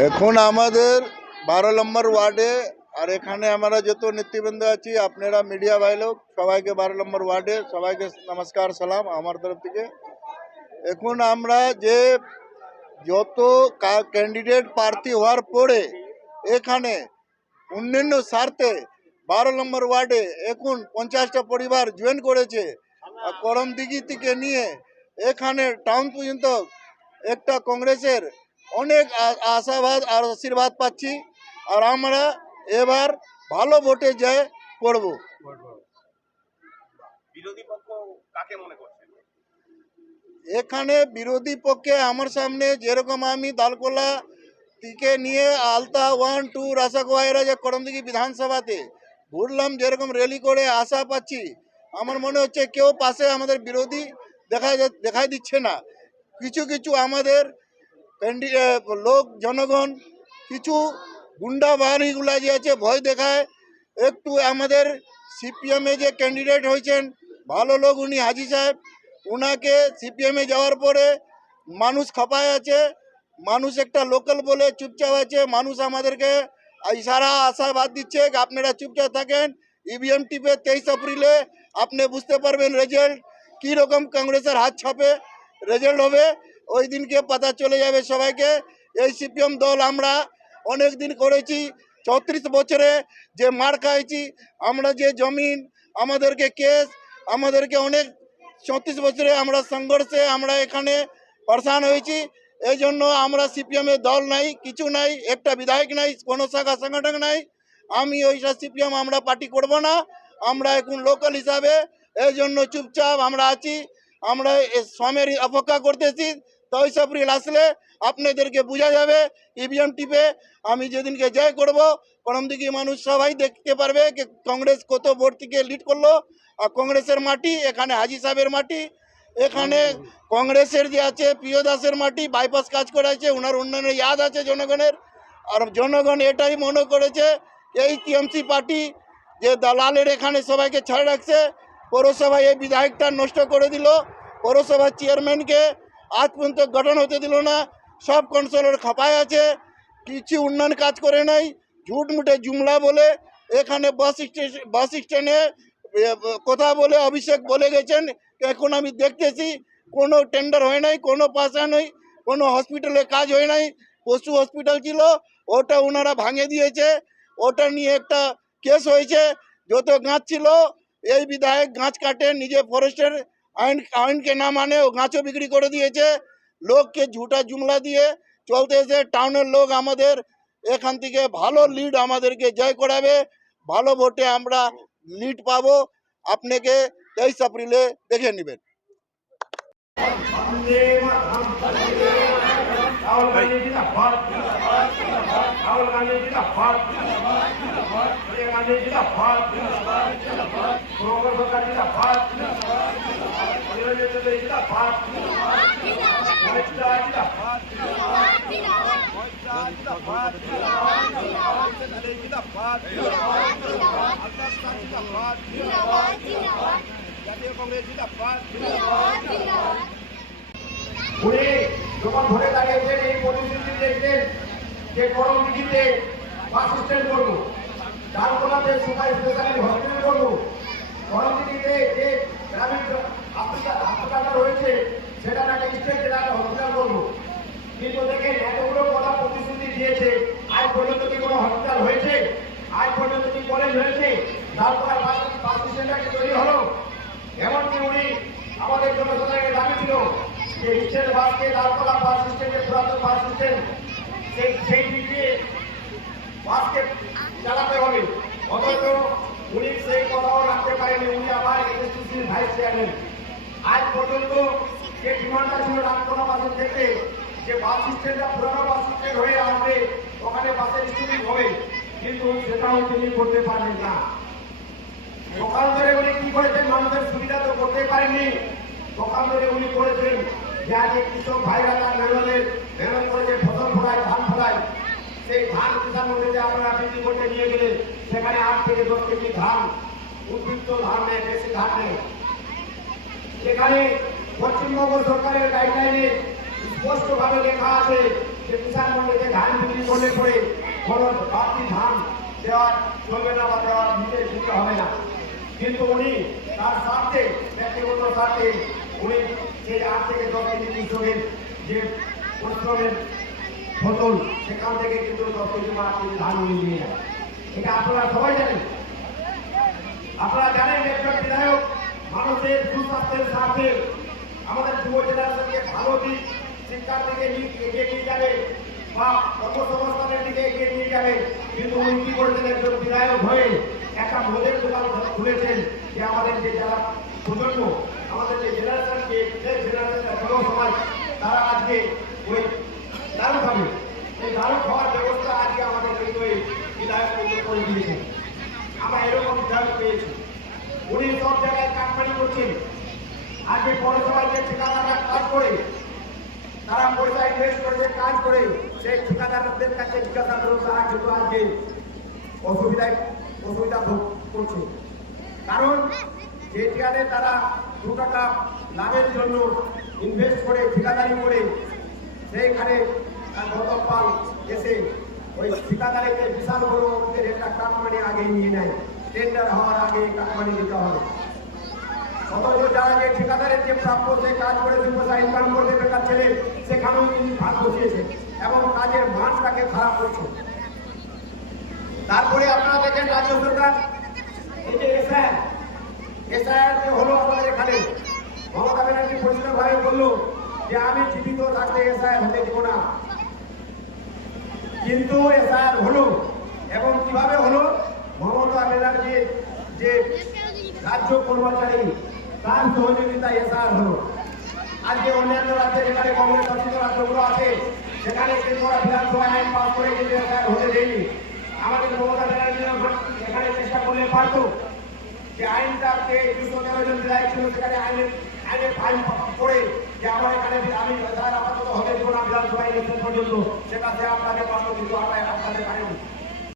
এখন আমাদের 12 নম্বর ওয়ার্ডে আর এখানে আমরা যত নেতৃবৃন্দ আছি আপনারা মিডিয়া ভাই লোক সবাইকে 12 নম্বর ওয়ার্ডে সবাইকে নমস্কার সালাম আমার তরফ থেকে। এখন আমরা যে যত ক্যান্ডিডেট প্রার্থী হওয়ার পরে এখানে অন্যান্য স্বার্থে 12 নম্বর ওয়ার্ডে এখন 50টা পরিবার জয়েন করেছে। করমদিঘি থেকে নিয়ে এখানে টাউন পর্যন্ত একটা কংগ্রেসের অনেক আশাবাদ আর আশীর্বাদ পাচ্ছি। আর আমরা এবার ভালো ভোটে জয় করব। বিরোধী পক্ষ কাকে মনে করছেন? এখানে বিরোধী পক্ষে আমার সামনে যেরকম আমি দালকোলা থেকে নিয়ে আলতা 1, 2 রাসাগোয়াইরা যে করমদিঘি বিধানসভাতে ঘুরলাম, যেরকম র্যালি করে আশা পাচ্ছি, আমার মনে হচ্ছে কেউ পাশে আমাদের বিরোধী দেখাই দিচ্ছে না। কিছু কিছু আমাদের লোক জনগণ কিছু গুন্ডা বাহিনীগুলা যে আছে ভয় দেখায়। একটু আমাদের সিপিএমে যে ক্যান্ডিডেট হয়েছেন ভালো লোক উনি হাজি সাহেব, উনাকে সিপিএমে যাওয়ার পরে মানুষ খাপায় আছে, মানুষ একটা লোকাল বলে চুপচাপ আছে। মানুষ আমাদেরকে ইশারা আশাবাদ দিচ্ছে আপনারা চুপচাপ থাকেন, ইভিএম টিপে 23 এপ্রিলে আপনি বুঝতে পারবেন রেজাল্ট কীরকম কংগ্রেসের হাত ছাপে রেজাল্ট হবে, ওই দিনকে পাতা চলে যাবে সবাইকে। এই সিপিএম দল আমরা অনেক দিন করেছি, 34 বছরে যে মার খাইছি আমরা, যে জমিন আমাদেরকে কেস আমাদেরকে অনেক 34 বছরে আমরা সংঘর্ষে আমরা এখানে পরেশান হয়েছি। এই জন্য আমরা সিপিএমের দল নাই, কিছু নাই, একটা বিধায়ক নাই, কোনো শাখা সংগঠন নাই। আমি ওইটা সিপিএম আমরা পার্টি করব না, আমরা এখন লোকাল হিসাবে এই জন্য চুপচাপ আমরা আছি। আমরা সমের অপেক্ষা করতেছি, 23 এপ্রিল আসলে আপনাদেরকে বোঝা যাবে ইভিএম টিপে আমি যেদিনকে জয় করব করমদিঘি মানুষ সবাই দেখতে পারবে যে কংগ্রেস কত ভোট থেকে লিড করলো। আর কংগ্রেসের মাটি এখানে হাজি সাহেবের মাটি, এখানে কংগ্রেসের যে আছে প্রিয় দাসের মাটি, বাইপাস কাজ করেছে, ওনার উন্নয়নের ইয়াদ আছে জনগণের। আর জনগণ এটাই মনে করেছে এই টিএমসি পার্টি যে দালালের এখানে সবাইকে ছাড় রাখছে। পৌরসভায় এই বিধায়কটা নষ্ট করে দিল, পৌরসভার চেয়ারম্যানকে আজ পর্যন্ত গঠন হতে দিল না, সব কাউন্সিলর খাপায় আছে, কিছু উন্নয়ন কাজ করে নাই, ঝুট মুটে জুমলা বলে এখানে বাস স্ট্যান্ডে কথা বলে অভিষেক বলে গেছেন। এখন আমি দেখতেছি কোনো টেন্ডার হয় নাই, কোনো পাশা নেই, কোনো হসপিটালে কাজ হয় নাই। পশু হসপিটাল ছিল ওটা ওনারা ভাঙে দিয়েছে, ওটা নিয়ে একটা কেস হয়েছে। যত গাছ ছিল এই বিধায়ক গাছ কাটে, নিজে ফরেস্টের আইনকে না মানে ও গাছও বিক্রি করে দিয়েছে, লোককে ঝুটা জুমলা দিয়ে চলতেছে। টাউনের লোক আমাদের এখান থেকে ভালো লিড আমাদেরকে জয় করাবে, ভালো ভোটে আমরা লিড পাবো। আপনাকে 23 এপ্রিলে দেখে নেবেন। উনি যখন ধরে দাঁড়িয়েছেন এই পরিস্থিতি দেখছেন যে করমদিঘিতে বাস স্ট্যান্ড করবো, ডালকোলাতে সুপার স্পেশালিটি হসপিটাল করবো, করমদিঘিতে যে গ্রামীণ হাসপাতালটা রয়েছে সেটা নাকি স্টেট জেনারেল হসপিটাল করবো। কিন্তু দেখেন এতগুলো কথা প্রতিশ্রুতি দিয়েছে, আজ পর্যন্ত কি কোনো হসপিটাল হয়েছে? আজ পর্যন্ত কি কলেজ হয়েছে? ডালকোলা বাস স্ট্যান্ডটা তৈরি হলো? এমনকি উনি আমাদের জনসাধারণের দাবি ছিল যে স্টেট বাসকে ডালকোলা বাস স্ট্যান্ডে পুরাতন বাস স্ট্যান্ড সেই দিক দিয়ে বাসকে চালাতে হবে, অথচ উনি সেই কথাও রাখতে পারেনি। উনি আবার এসএসসির ভাইস চেয়ারম্যান। আজ পর্যন্ত যে ডিমান্ডটা ছিল ডালকোলা বাসের ক্ষেত্রে যে বাস স্ট্যান্ডটা পুরানো বাস স্ট্যান্ড হয়ে আসবে, ওখানে বাসের স্ট্যান্ডিং হবে, কিন্তু সেটাও তিনি করতে পারলেন না। সকাল ধরে উনি কি করেছেন? মানুষের সুবিধা তো করতে পারেননি। সকাল ধরে উনি করেছেন যে আগে কৃষক ভাইরা তার মেহনত করেছে, ফসল ফলায়, ধান ফলায়, সেই ধান কিষান মন্ডিতে আপনারা বিক্রি করতে নিয়ে গেলে সেখানে 8 থেকে 10 কেজি ধান, উদ্বৃত্ত ধান নেয়, বেশি ধান নেয়। সেখানে পশ্চিমবঙ্গ সরকারের গাইডলাইনে স্পষ্টভাবে লেখা আছে যে কিষাণ মন্ডলে ধান বিক্রি করলে পরে কোনো বাড়তি ধান দেওয়া চলবে না বা দেওয়া দিতে হবে না, কিন্তু উনি তার স্বার্থে, ব্যক্তিগত স্বার্থে উনি সেই 8 থেকে 10 কেজি কৃষকের যে পরিশ্রমের ফসল সেখান থেকে কিন্তু 10 কেজি বা 8 কেজি ধান উনি নিয়ে যায়। এটা আপনারা সবাই জানেন। আপনারা জানেন একজন বিধায়ক মানুষের সুস্বাস্থ্যের স্বার্থে আমাদের যুব জেনারেশনকে ভালো দিক শিক্ষার দিকে এগিয়ে নিয়ে যাবে বা কর্মসংস্থানের দিকে এগিয়ে নিয়ে যাবে, কিন্তু উনি কি করেছেন, একজন বিধায়ক হয়ে একটা মদের দোকান খুলেছেন যে আমাদের যে যারা প্রজন্ম, আমাদের যে জেনারেশনকে যুব সমাজ তারা আজকে ওই দারু খাবে, এই দারু খাওয়ার ব্যবস্থা আজকে আমাদের কিন্তু এই বিধায়ক করে দিয়েছেন। আমরা এরকম বিধায়ক পেয়েছি। উনি সব জায়গায় কাটমানি করছেন। আজকে পৌরসভায় যে ঠিকাদাররা কাজ করে, তারা পয়সা ইনভেস্ট করেছে কাজ করে, সেই ঠিকাদারদের কাছে জিজ্ঞাসা করুন, তারা কিন্তু আজকে অসুবিধা ভোগ করছে। কারণ যে ঠিকানে তারা 2 টাকা লাভের জন্য ইনভেস্ট করে ঠিকাদারি করে সেইখানে গতকাল এসে ওই ঠিকাদারিকে বিশাল বড় অঙ্কের একটা কাটমানি আগে নিয়ে নেয়, টেন্ডার হওয়ার আগে কাটমানি দিতে হবে। অথচ যারা যে ঠিকাদারের যে প্রাপ্য সে কাজ করে 2 পয়সা ইনকাম করতে বেকার ছেলে, সেখানেও তিনি ভাগ বসিয়েছে এবং কাজের মানটাকে খারাপ করছে। তারপরে আপনারা দেখেন রাজ্য সরকার এই যে এসআইআর যে হলো আমাদের এখানে, মমতা ব্যানার্জি পরিষ্কারভাবে বললো যে আমি জীবিত থাকতে এসআইআর হতে দিব না, কিন্তু এসআইআর হলো। এবং কিভাবে হলো, মমতা ব্যানার্জির যে রাজ্য কর্মচারী তার সহযোগিতায় এসআইআর হলো। আজকে অন্যান্য রাজ্যে যেখানে কংগ্রেস শাসিত রাজ্যগুলো আছে সেখানে কিন্তু ওরা বিধানসভা আইন পাস করে কিন্তু এসআইআর হতে দেয়নি। আমাদের মমতা ব্যানার্জি এখানে চেষ্টা করলে পারত যে আইনটা যে 213 জন বিধায়ক ছিল সেখানে আইনের ফাইন করে যে আমরা এখানে আমি এসআইআর আপাতত হতে দিব না বিধানসভা ইলেকশন পর্যন্ত, সেটা সে আপনাদের পারত, কিন্তু আপনাদের পারেনি।